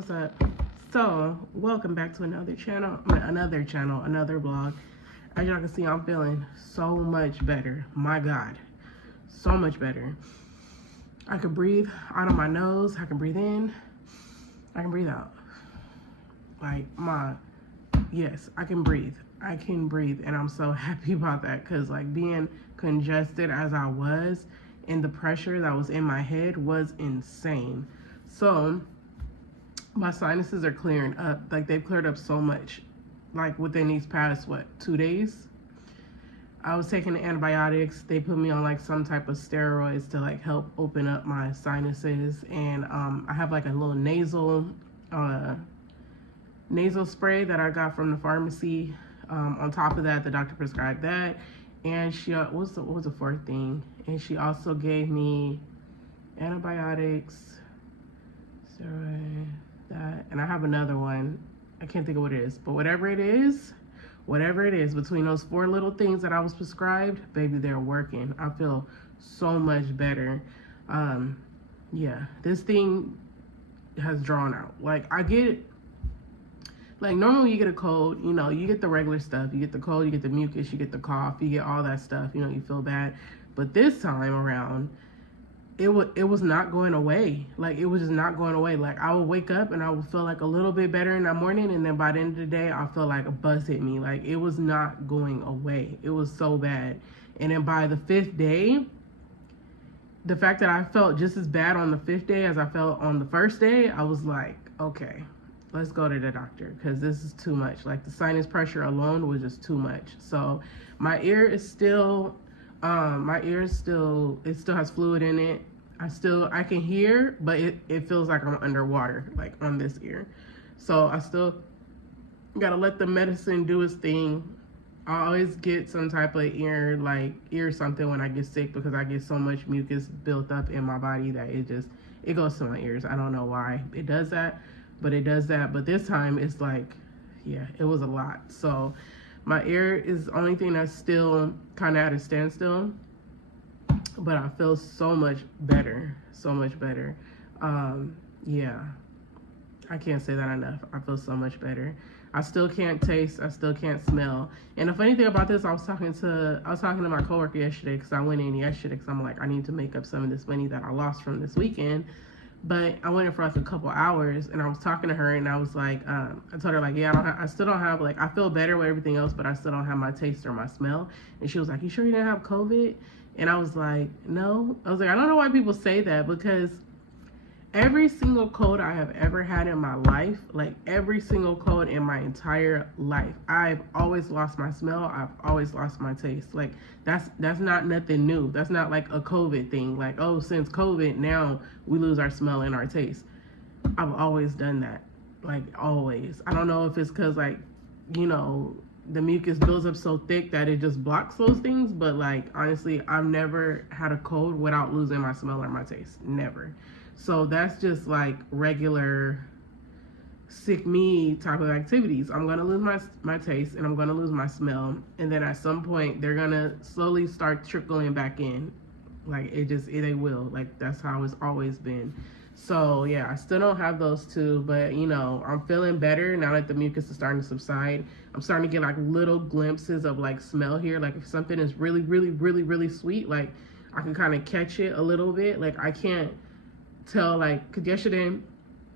What's up? So, welcome back to another vlog. As y'all can see, I'm feeling so much better. My God, so much better. I can breathe out of my nose. I can breathe in. I can breathe out. Yes, I can breathe. I can breathe, and I'm so happy about that because being congested as I was and the pressure that was in my head was insane. So my sinuses are clearing up. They've cleared up so much. Within these past 2 days. I was taking the antibiotics. They put me on some type of steroids to help open up my sinuses, and I have a little nasal spray that I got from the pharmacy. On top of that, the doctor prescribed that, and she what was the fourth thing? And she also gave me antibiotics, steroid, that, and I have another one. I can't think of what it is, but whatever it is, between those 4 little things that I was prescribed, baby, they're working. I feel so much better. Yeah, this thing has drawn out. I get, normally when you get a cold, you get the regular stuff. You get the cold, you get the mucus, you get the cough, you get all that stuff, you feel bad. But this time around, it was not going away. It was just not going away. I would wake up and I would feel a little bit better in the morning, and then by the end of the day, I feel like a buzz hit me. It was not going away. It was so bad. And then by the 5th day, the fact that I felt just as bad on the 5th day as I felt on the 1st day, I was like, okay, let's go to the doctor because this is too much. The sinus pressure alone was just too much. So my ear is still, it still has fluid in it. I can hear, but it feels like I'm underwater, on this ear. So I still gotta let the medicine do its thing. I always get some type of ear something when I get sick because I get so much mucus built up in my body that it goes to my ears. I don't know why it does that, but it does that. But this time it's yeah, it was a lot. So my ear is the only thing that's still kind of at a standstill. But I feel so much better, yeah, I can't say that enough. I feel so much better. I still can't taste, I still can't smell. And the funny thing about this, I was talking to my coworker yesterday because I went in yesterday because I'm I need to make up some of this money that I lost from this weekend. But I went in for a couple hours, and I was talking to her, and I was I told her yeah, I still don't have I feel better with everything else, but I still don't have my taste or my smell. And she was like, you sure you didn't have COVID? And I was like, no. I was I don't know why people say that, because every single cold I have ever had in my life, every single cold in my entire life, I've always lost my smell. I've always lost my taste. That's not nothing new. That's not a COVID thing. Oh, since COVID, now we lose our smell and our taste. I've always done that. Always. I don't know if it's because, the mucus builds up so thick that it just blocks those things. But, honestly, I've never had a cold without losing my smell or my taste. Never. So that's just regular sick me type of activities. I'm going to lose my taste, and I'm going to lose my smell. And then at some point, they're going to slowly start trickling back in. They will. That's how it's always been. So, yeah, I still don't have those two, but, I'm feeling better now that the mucus is starting to subside. I'm starting to get, little glimpses of, smell here. If something is really, really, really, really sweet, I can kind of catch it a little bit. I can't tell, because yesterday,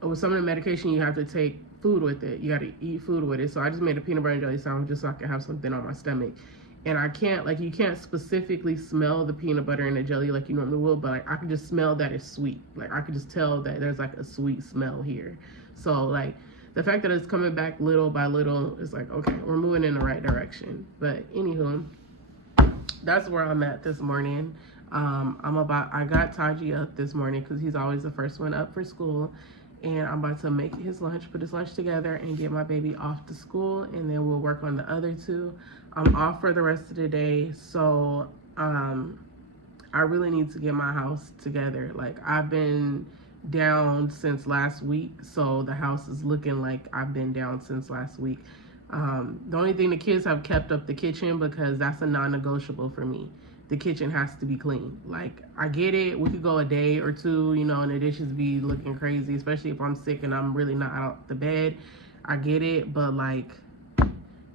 with some of the medication, you have to take food with it. You got to eat food with it. So I just made a peanut butter and jelly sandwich just so I can have something on my stomach. And I can't, you can't specifically smell the peanut butter and the jelly like you normally will, but I can just smell that it's sweet. I can just tell that there's a sweet smell here. So the fact that it's coming back little by little is okay, we're moving in the right direction. But anywho, that's where I'm at this morning. I got Taji up this morning because he's always the first one up for school. And I'm about to make his lunch, put his lunch together, and get my baby off to school, and then we'll work on the other 2. I'm off for the rest of the day, so I really need to get my house together. I've been down since last week, so the house is looking like I've been down since last week. The only thing, the kids have kept up the kitchen because that's a non-negotiable for me. the kitchen has to be clean. Like, I get it, we could go a day or two, you know, and the dishes be looking crazy, especially if I'm sick and I'm really not out the bed. I get it, but like,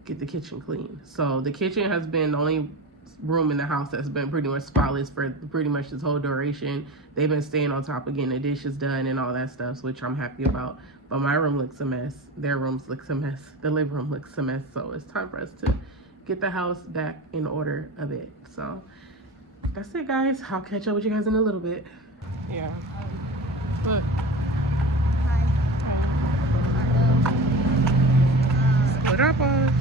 get the kitchen clean. So the kitchen has been the only room in the house that's been pretty much spotless for pretty much this whole duration. They've been staying on top of getting the dishes done and all that stuff, which I'm happy about. But my room looks a mess. Their rooms looks a mess. The living room looks a mess. So it's time for us to get the house back in order a bit. So that's it, guys. I'll catch up with you guys in a little bit. Yeah. Look. Split up on.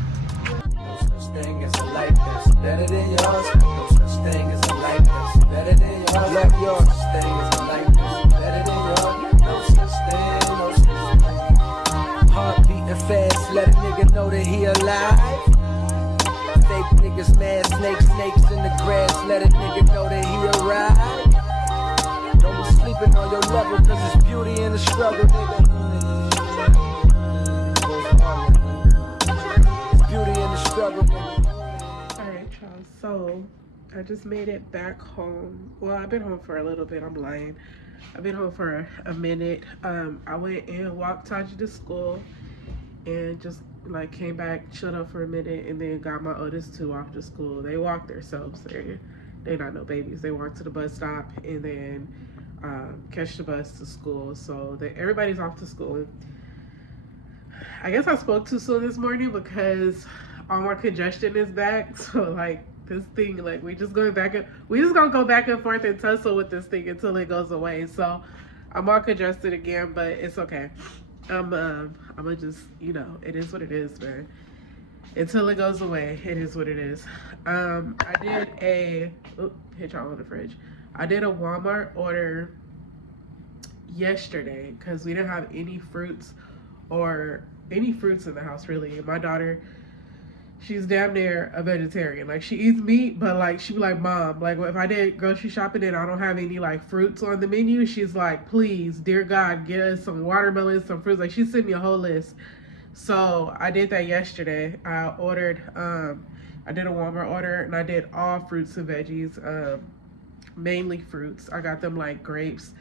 No such thing as a life that's better than yours. No such thing as a life that's better than yours. Love yours. No such thing as a life that's better than yours. No such thing, no such thing. Heart beating fast, let a nigga know that he alive. Fake niggas mad, snakes in the grass, let a nigga know that he arrived. Don't be sleeping on your lover, cause it's beauty in the struggle, nigga. Beauty in the struggle, nigga. Alright, y'all. So I just made it back home. Well, I've been home for a little bit. I'm lying. I've been home for a minute. I went and walked Taji to school and just like came back, chilled up for a minute, and then got my oldest two off to school. They walked themselves. They're not no babies. They walked to the bus stop and then catch the bus to school. So everybody's off to school. I guess I spoke too soon this morning because all my congestion is back. So like this thing, like we just gonna go back and forth and tussle with this thing until it goes away. So I'm all congested again, but it's okay. I'm gonna just, you know, it is what it is, man. Until it goes away, it is what it is. Hit y'all on the fridge. I did a Walmart order yesterday because we didn't have any fruits in the house, really. And my daughter, she's damn near a vegetarian. Like, she eats meat, but like she be like, Mom, like if I did grocery shopping and I don't have any like fruits on the menu, she's like, please, dear God, get us some watermelon, some fruits. Like, she sent me a whole list. So I did that yesterday. I did a Walmart order and I did all fruits and veggies, mainly fruits. I got them like grapes,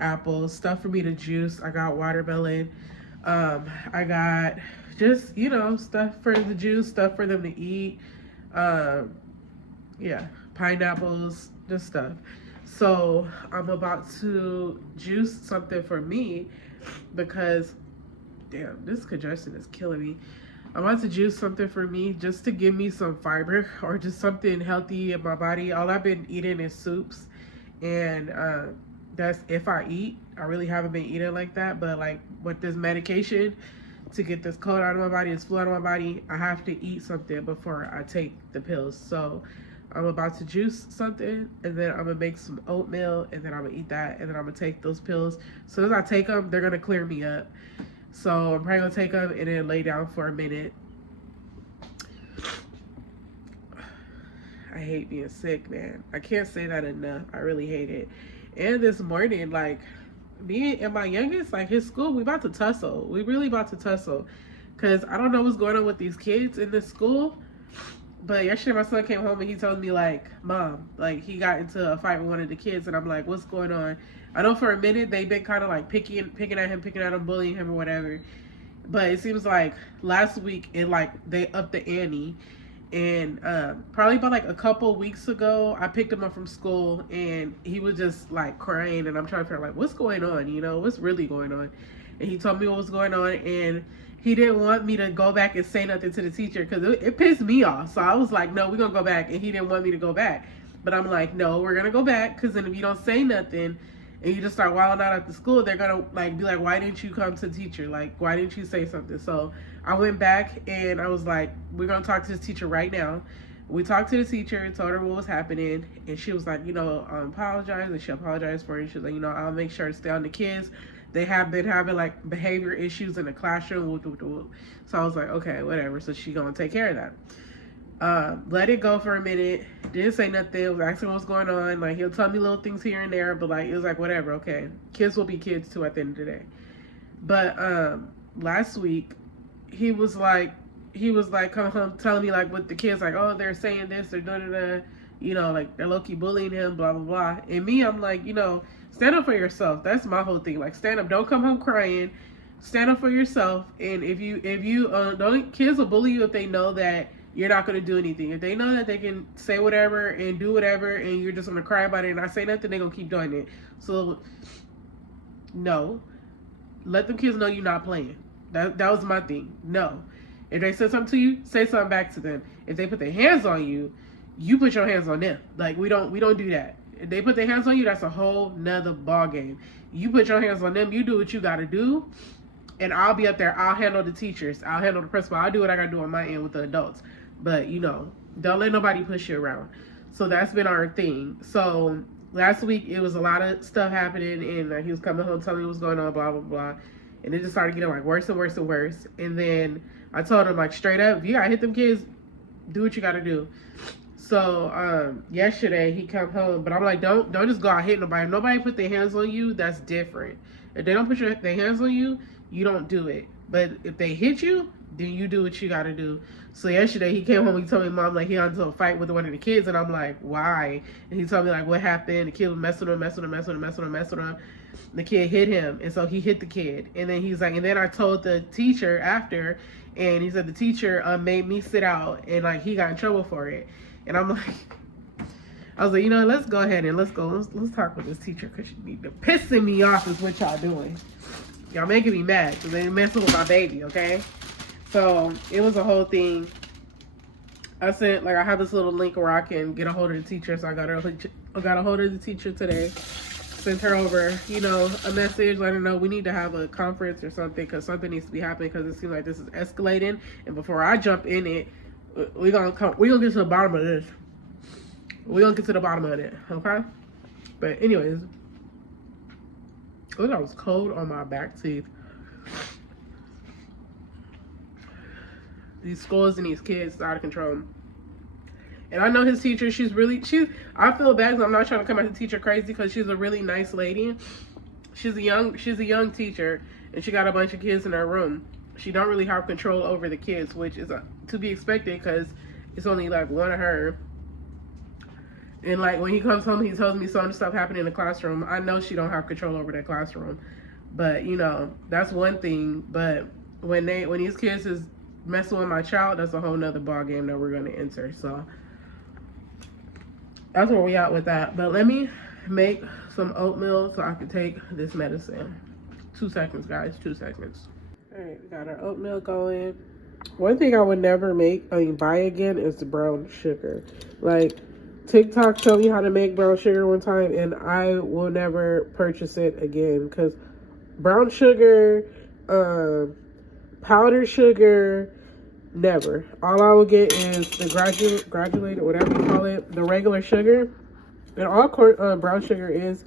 apples, stuff for me to juice. I got watermelon. I got just, you know, stuff for the juice, stuff for them to eat. Yeah, pineapples, just stuff. So I'm about to juice something for me because, damn, this congestion is killing me. I'm about to juice something for me just to give me some fiber or just something healthy in my body. All I've been eating is soups, and that's if I eat. I really haven't been eating like that, but like with this medication to get this cold out of my body, this flu out of my body, I have to eat something before I take the pills. So I'm about to juice something, and then I'm gonna make some oatmeal, and then I'm gonna eat that, and then I'm gonna take those pills. As soon as I take them, they're gonna clear me up. So I'm probably gonna take them and then lay down for a minute. I hate being sick, man. I can't say that enough. I really hate it. And this morning, like, me and my youngest, like his school, we about to tussle. We really about to tussle. Because I don't know what's going on with these kids in this school. But yesterday my son came home and he told me, like, Mom, like he got into a fight with one of the kids. And I'm like, what's going on? I know for a minute they've been kind of like picking at him, bullying him or whatever. But it seems like last week they upped the ante. And probably about like a couple weeks ago, I picked him up from school and he was just like crying, and I'm trying to figure out like what's going on, you know, what's really going on. And he told me what was going on, and he didn't want me to go back and say nothing to the teacher because it pissed me off. So I was like, no, we're gonna go back, and he didn't want me to go back. But I'm like, no, we're gonna go back, because then if you don't say nothing and you just start wilding out at the school, they're gonna like be like, why didn't you come to the teacher? Like, why didn't you say something? So I went back and I was like, we're gonna talk to this teacher right now. We talked to the teacher and told her what was happening, and she was like, you know, apologize, and she apologized for it. She was like, you know, I'll make sure to stay on the kids. They have been having like behavior issues in the classroom. So I was like, okay, whatever. So she gonna take care of that. Let it go for a minute. Didn't say nothing. Was asking what's going on. Like, he'll tell me little things here and there, but like it was like whatever. Okay, kids will be kids too at the end of the day. But last week he was like coming home telling me like with the kids like, oh, they're saying this, they're doing that. you know, like they're low key bullying him, blah blah blah. And me, I'm like, you know, stand up for yourself. That's my whole thing. Like, stand up. Don't come home crying. Stand up for yourself. And if you don't, kids will bully you if they know that you're not going to do anything. If they know that they can say whatever and do whatever, and you're just going to cry about it and not say nothing, they're going to keep doing it. So, no. Let them kids know you're not playing. That was my thing. No. If they said something to you, say something back to them. If they put their hands on you, you put your hands on them. Like, we don't do that. If they put their hands on you, that's a whole nother ball game. You put your hands on them, you do what you got to do, and I'll be up there. I'll handle the teachers. I'll handle the principal. I'll do what I got to do on my end with the adults. But, you know, don't let nobody push you around. So that's been our thing. So last week, it was a lot of stuff happening, and he was coming home telling me what's going on, blah, blah, blah. And it just started getting, like, worse and worse and worse. And then I told him, like, straight up, if you got to hit them kids, do what you got to do. So yesterday, he come home. But I'm like, don't just go out hitting nobody. If nobody put their hands on you, that's different. If they don't put their hands on you, you don't do it. But if they hit you, then you do what you got to do. So yesterday, he came home and he told me, Mom, like, he got into a fight with one of the kids. And I'm like, why? And he told me, like, what happened? The kid was messing with him. The kid hit him. And so he hit the kid. And then he's like, and then I told the teacher after, and he said the teacher made me sit out, and, like, he got in trouble for it. And I'm like, I was like, you know, let's go ahead and let's talk with this teacher, because you're pissing me off is what y'all doing. Y'all making me mad because they messing with my baby, okay? So it was a whole thing. I sent, like, I have this little link where I can get a hold of the teacher. So I got a hold of the teacher today. Sent her over, you know, a message, let her know we need to have a conference or something, because something needs to be happening, because it seems like this is escalating. And before I jump in it, we're gonna get to the bottom of this. We're gonna get to the bottom of it, okay? But anyways, I was cold on my back teeth. These schools and these kids are out of control. And I know his teacher, I feel bad because I'm not trying to come at the teacher crazy, because she's a really nice lady. She's a young teacher, and she got a bunch of kids in her room. She don't really have control over the kids, which is to be expected, because it's only like one of her. And, like, when he comes home, he tells me some of the stuff happening in the classroom. I know she don't have control over that classroom. But, you know, that's one thing. But when these kids is messing with my child, that's a whole nother ball game that we're going to enter. So that's where we at with that. But let me make some oatmeal so I can take this medicine. 2 seconds, guys. 2 seconds. All right, we got our oatmeal going. One thing I would never buy again is the brown sugar. Like, TikTok showed me how to make brown sugar one time, and I will never purchase it again, because brown sugar, powdered sugar, never. All I will get is the granulated, whatever you call it, the regular sugar. And all brown sugar is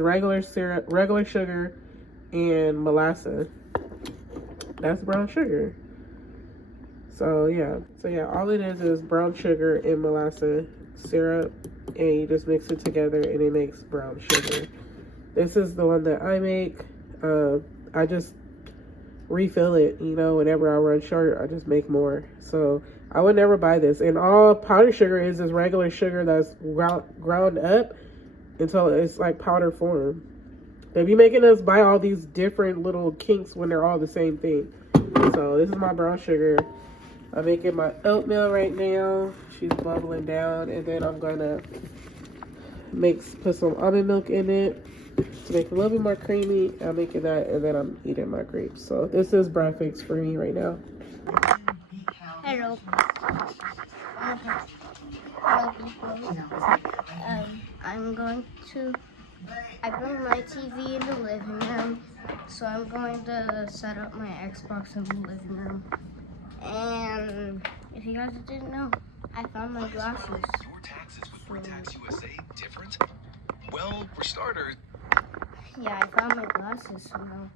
regular syrup, regular sugar, and molasses. That's brown sugar. So yeah, all it is brown sugar and molasses syrup, and you just mix it together and it makes brown sugar. This is the one that I make. I just refill it, you know, whenever I run short. I just make more. So I would never buy this. And all powdered sugar is regular sugar that's ground up until it's like powder form. They be making us buy all these different little kinks when they're all the same thing. So this is my brown sugar. I'm making my oatmeal right now. She's bubbling down, and then I'm gonna put some almond milk in it to make it a little bit more creamy. I'm making that, and then I'm eating my grapes. So this is breakfast for me right now. Hello. I bring my TV in the living room, so I'm going to set up my Xbox in the living room. And if you guys didn't know, I found my glasses. Your taxes with Pre-Tax USA different? Well, for starters... Yeah, I found my glasses, so now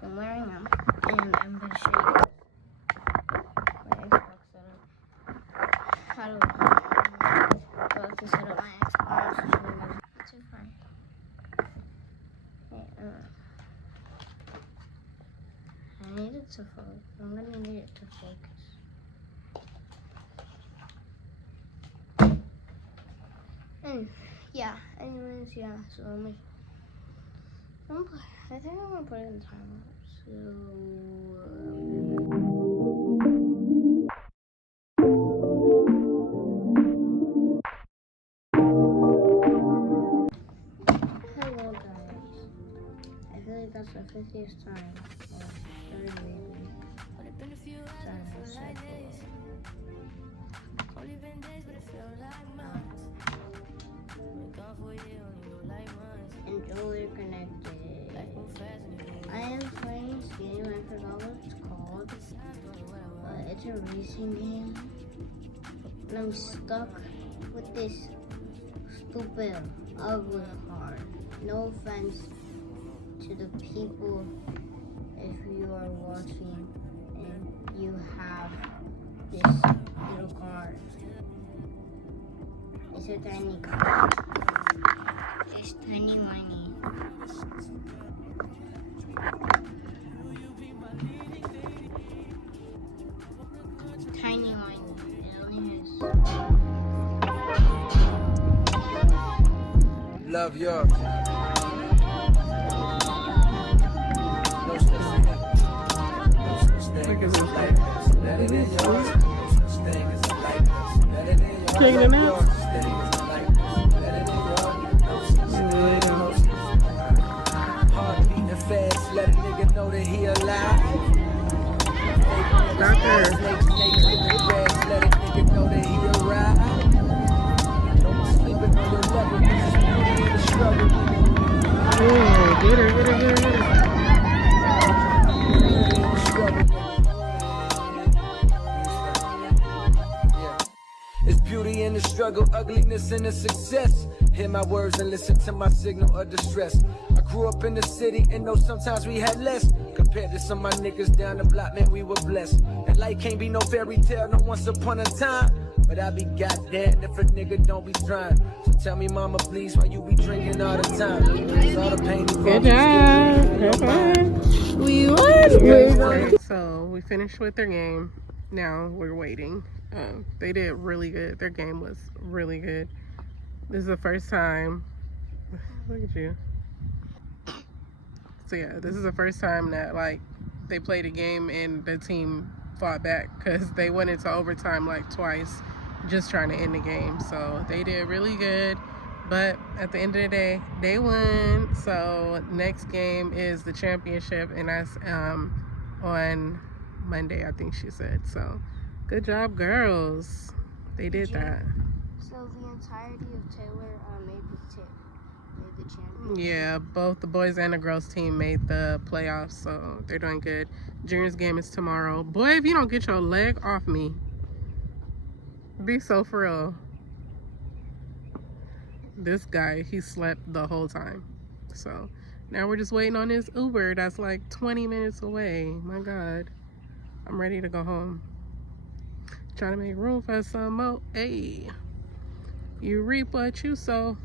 I'm wearing them. And I'm going to show you my Xbox setup. How do I have to set up my Xbox? It's too far. Okay, I need it to focus. I'm going to need it to focus. And yeah, anyways, yeah. So let me. I think I'm gonna put it in timer. So. Hello guys. I feel like that's the 50th time I started reading. Enjoy connected. I am playing this game. I forgot what it's called. It's a racing game. And I'm stuck with this stupid, ugly car. No offense to the people if you are watching and you have this little car. It's a tiny car. Just tiny whiny. Tiny whiny. It only has. Love yours. No such thing as a likeness. Better than yours. No such thing as a likeness. Better than yours. Taking it out. No such thing as a likeness. Better than yours. No such thing. No such thing. Heart beating fast. Let a nigga know that he alive. Stop there. Let a nigga know that he arrived. Don't sleeping on your level. This is beauty in the struggle. Oh, get her, get her, get her, get her. It's beauty in the struggle, ugliness in the success. Hear my words and listen to my signal of distress. I grew up in the city and know sometimes we had less. Compared to some of my niggas down the block, man, we were blessed. And life can't be no fairy tale, no once upon a time. But I be goddamn if a nigga don't be trying. So tell me, mama, please, why you be drinking all the time? Cause all the pain you Good job. We won. So we finished with their game. Now we're waiting. They did really good. Their game was really good. This is the first time. Look at you. So yeah, this is the first time that like they played a game and the team fought back because they went into overtime like twice just trying to end the game. So they did really good. But at the end of the day, they won. So next game is the championship, and that's on Monday, I think she said. So good job, girls. They did that. So the entirety of Taylor made the championship. Yeah, both the boys and the girls team made the playoffs, so they're doing good. Junior's game is tomorrow. Boy, if you don't get your leg off me, be so for real. This guy, he slept the whole time. So now we're just waiting on this Uber that's like 20 minutes away. My God, I'm ready to go home. Trying to make room for some more. Hey, you reap what you sow.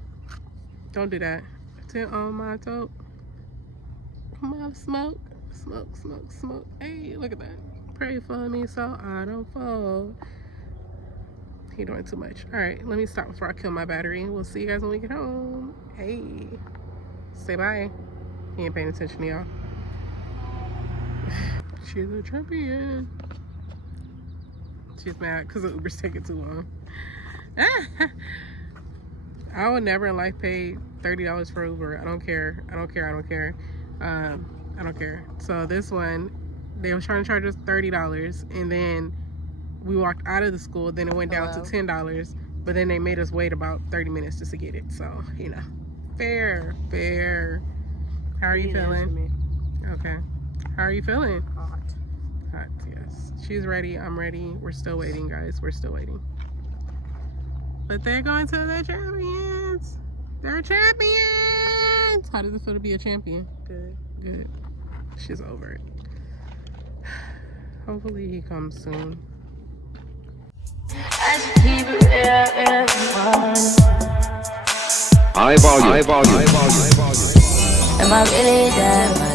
Don't do that. Tint on my toe. Come on, smoke. Smoke, smoke, smoke. Hey, look at that. Pray for me so I don't fall. He doing too much. All right, let me stop before I kill my battery. We'll see you guys when we get home. Hey, say bye. He ain't paying attention to y'all. She's a champion. She's mad because the Uber's taking too long. I would never in life pay $30 for Uber. I don't care. I don't care. I don't care. I don't care. So this one, they were trying to charge us $30, and then we walked out of the school. Then it went down to $10, but then they made us wait about 30 minutes just to get it. So you know, fair. How are you feeling? Okay. How are you feeling? Hot. Yes. She's ready. I'm ready. We're still waiting, guys. We're still waiting. But they're going to the champions. They're champions. How does it feel to be a champion? Good. Good. She's over it. Hopefully he comes soon. High volume. Am I really that?